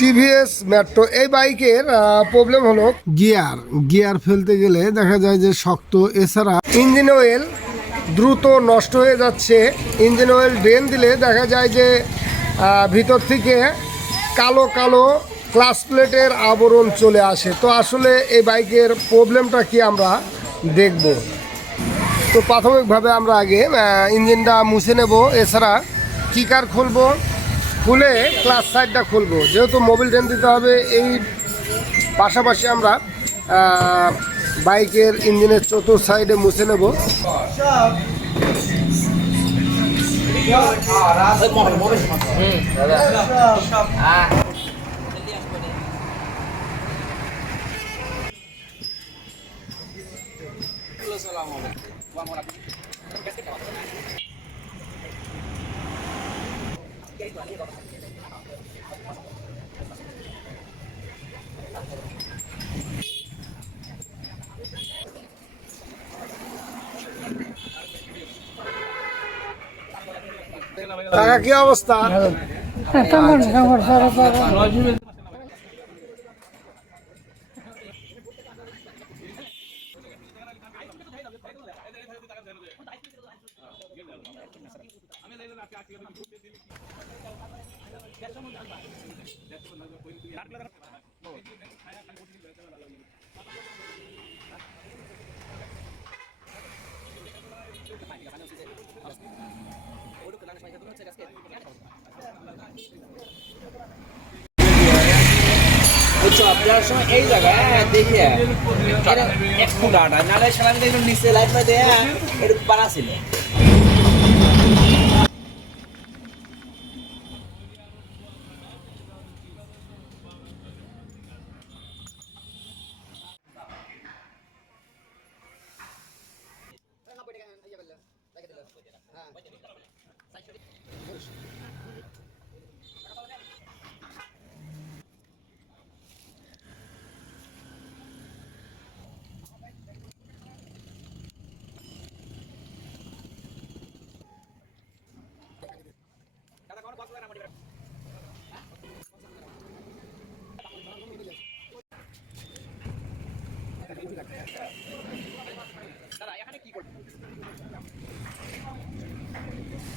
TVS metro এই বাইকের problem হলো গিয়ার ফেলতে গেলে দেখা যায় যে শক্ত, এছাড়া ইঞ্জিন অয়েল দ্রুত নষ্ট হয়ে যাচ্ছে। ইঞ্জিন অয়েল ড্রেন দিলে দেখা যায় যে ভিতর থেকে কালো কালো ক্লাচ প্লেটের আবরণ চলে আসে। তো আসলে এই বাইকের প্রবলেমটা কি আমরা দেখব। তো প্রাথমিকভাবে আমরা আগে ইঞ্জিনটা মুছে নেব, এছাড়া কিকার খুলবো, খুলে ক্লাচ সাইডটা খুলবো। যেহেতু মোবিল ড্রেন দিতে হবে, এই পাশাপাশি আমরা বাইকের ইঞ্জিনের চতুর্থ সাইডে মুছে নেব। টাকা কি অবস্থা? আপনার সময় এই জায়গায় দেখে এক ফুট আটা নালে সারা দেখবেন নিচে লাইট মাই দেয়া এর পারা ছিল।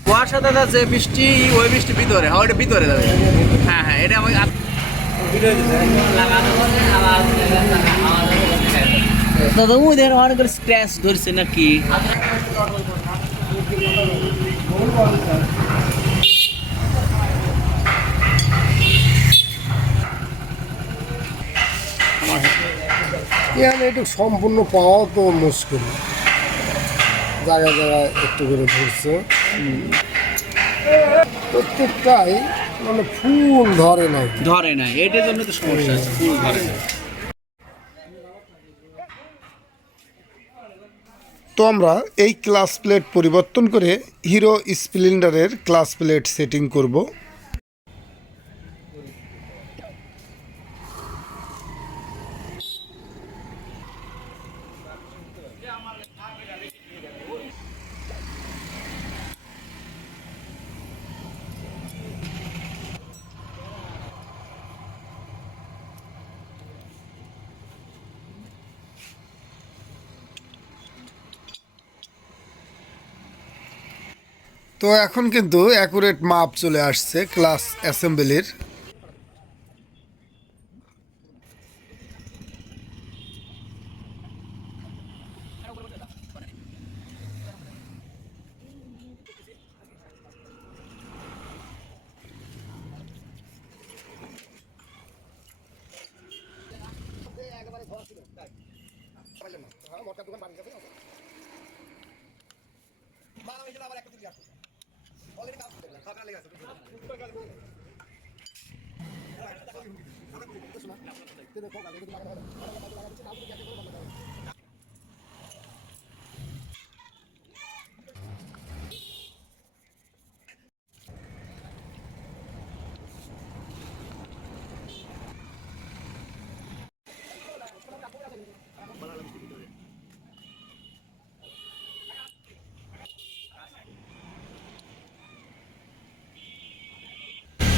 কুয়াশা দাদা যে বৃষ্টি ওই বৃষ্টি ভিতরে ওইটা ভিতরে যাবে। হ্যাঁ হ্যাঁ এটা আমাকে দাদা ওদের অনেক করে স্ক্র্যাচ ধরছে নাকি। এখানে একটু সম্পূর্ণ পাওয়া তো মুশকিল, জায়গায় জায়গায় একটু করে ধরছে। প্রত্যেকটাই মানে ফুল ধরে নাই এটার জন্য তো সমস্যা আছে, ফুল ধরে না। তো আমরা এই ক্লাচ প্লেট পরিবর্তন করে হিরো স্প্লেন্ডারের ক্লাচ প্লেট সেটিং করব। তো এখন কিন্তু অ্যাকুরেট মাপ চলে আসছে ক্লাস অ্যাসেম্বলির।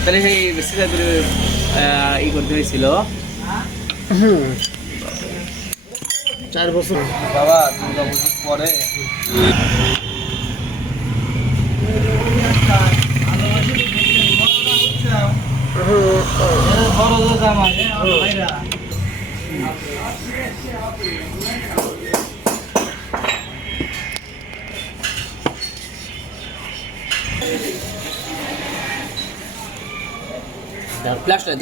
তাহলে সেই ই করতে হয়েছিল। 4 বছর বাবা দুর্গা পুজোর পরে প্লাস্টার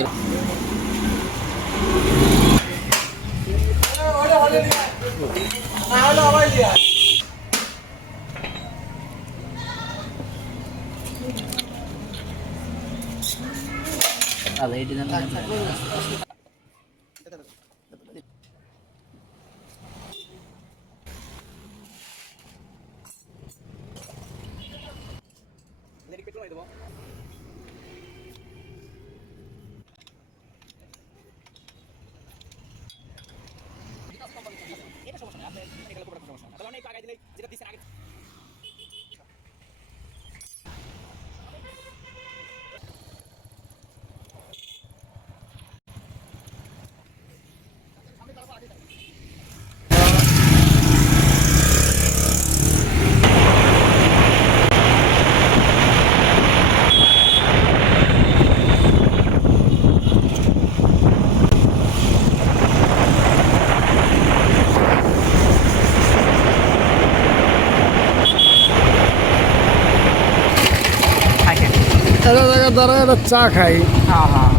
একটা জায়গায় দাঁড়ায় একটা চা খাই। হ্যাঁ হ্যাঁ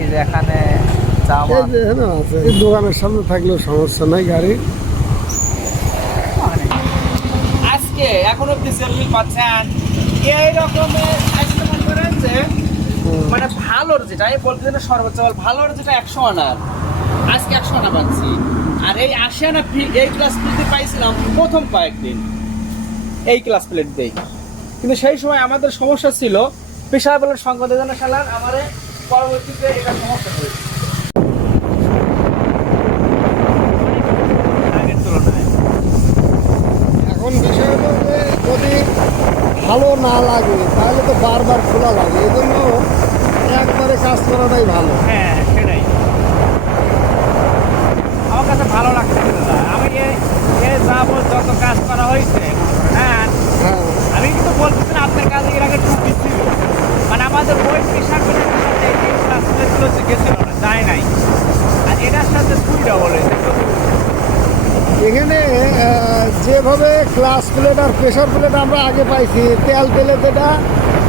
এই যে এখানে চা এই যে এখানে আছে, এই দোকানের সামনে থাকলেও সমস্যা নাই গাড়ি। আজকে এখন অব্দি সেলফি পাচ্ছেন এই রকমের আজকে মনে করেন যে মানে ভালোর যেটা আমি বলতে না সর্বোচ্চ ভালোর যেটা 100 আনার আজকে 100 আনা পাচ্ছি। আর এই 80 আনা এই ক্লাস প্লেট পাইছিলাম প্রথম কয়েকদিন এই ক্লাস প্লেট দেই, কিন্তু সেই সময় আমাদের সমস্যা ছিল পেশার বলের সংকটের জন্য সালার আমার পরবর্তীতে এটা সমস্যা হয়েছে আগের তুলনায়। এখন বিষয় হলো যে যদি ভালো না লাগে তাহলে তো বারবার খোলা লাগে, এই জন্য একবারে কাজ করাটাই ভালো। হ্যাঁ সেটাই আমার কাছে ভালো লাগছে। আমি যাবো যত কাজ করা হয়েছে হ্যাঁ হ্যাঁ আমি কিন্তু বলতেছি না আপনার কাছে এর আগে টুপি ছিল, মানে আমাদের ওই পেশার ক্লাসগুলো গেছিল না যায় নাই, আর এটার সাথে সুবিধা বলে এখানে যেভাবে ক্লাস প্লেট আর প্রেশার প্লেট আমরা আগে পাইছি, তেল প্লেট যেটা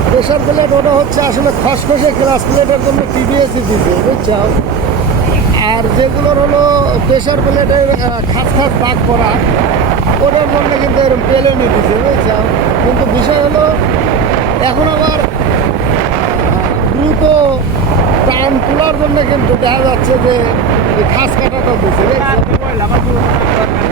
প্রেশার প্লেট ওটা হচ্ছে আসলে খসখসে ক্লাস প্লেটের জন্য টিভিএসই দিচ্ছে, বুঝছো। আর যেগুলোর হলো প্রেশার প্লেটের খাস খাস দাগ করা ওটার জন্য কিন্তু এরকম পেলেনি দিচ্ছে, বুঝছো। কিন্তু বিষয় হলো এখন আবার দ্রুত টান তোলার জন্য কিন্তু দেখা যাচ্ছে যে খাস কাটাটা দিচ্ছে, বুঝছো।